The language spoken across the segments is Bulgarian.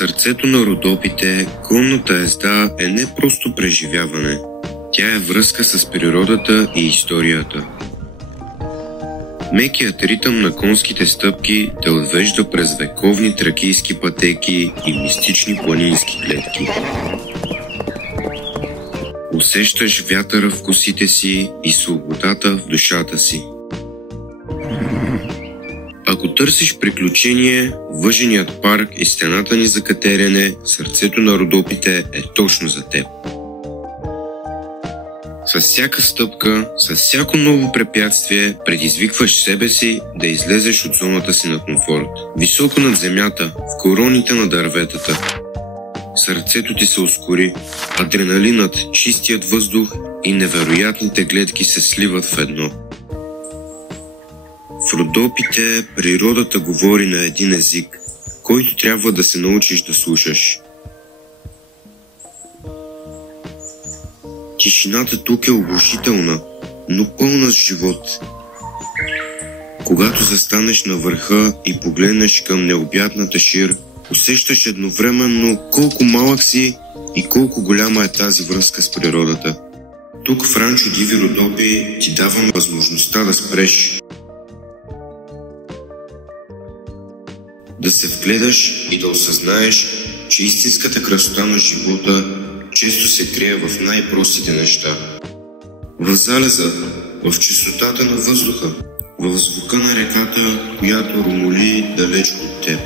сърцето на Родопите конната езда е не просто преживяване. Тя е връзка с природата и историята. Мекият ритъм на конските стъпки те отвежда през вековни тракийски пътеки и мистични планински клетки. Усещаш вятъра в косите си и свободата в душата си. Ако търсиш приключение, Въженият парк и стената ни за катерене, сърцето на Родопите е точно за теб. С всяка стъпка, с всяко ново препятствие, предизвикваш себе си да излезеш от зоната си на комфорт. Високо над земята, в короните на дърветата. Сърцето ти се ускори, адреналинът, чистият въздух и невероятните гледки се сливат в едно. В Родопите природата говори на един език, който трябва да се научиш да слушаш. Тишината тук е оглушителна, но пълна с живот. Когато застанеш на върха и погледнеш към необятната шир, усещаш едновременно колко малък си и колко голяма е тази връзка с природата. Тук в Ранчо Диви Родопи ти давам възможността да спреш, да се вгледаш и да осъзнаеш, че истинската красота на живота често се крие в най-простите неща. В залеза, в чистотата на въздуха, в звука на реката, която ромоли далеч от теб.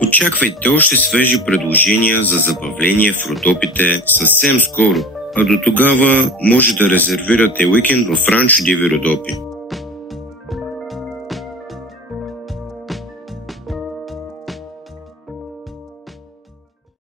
Очаквайте още свежи предложения за забавление в Родопите съвсем скоро, а до тогава може да резервирате уикенд в Ранчо Диви Родопи.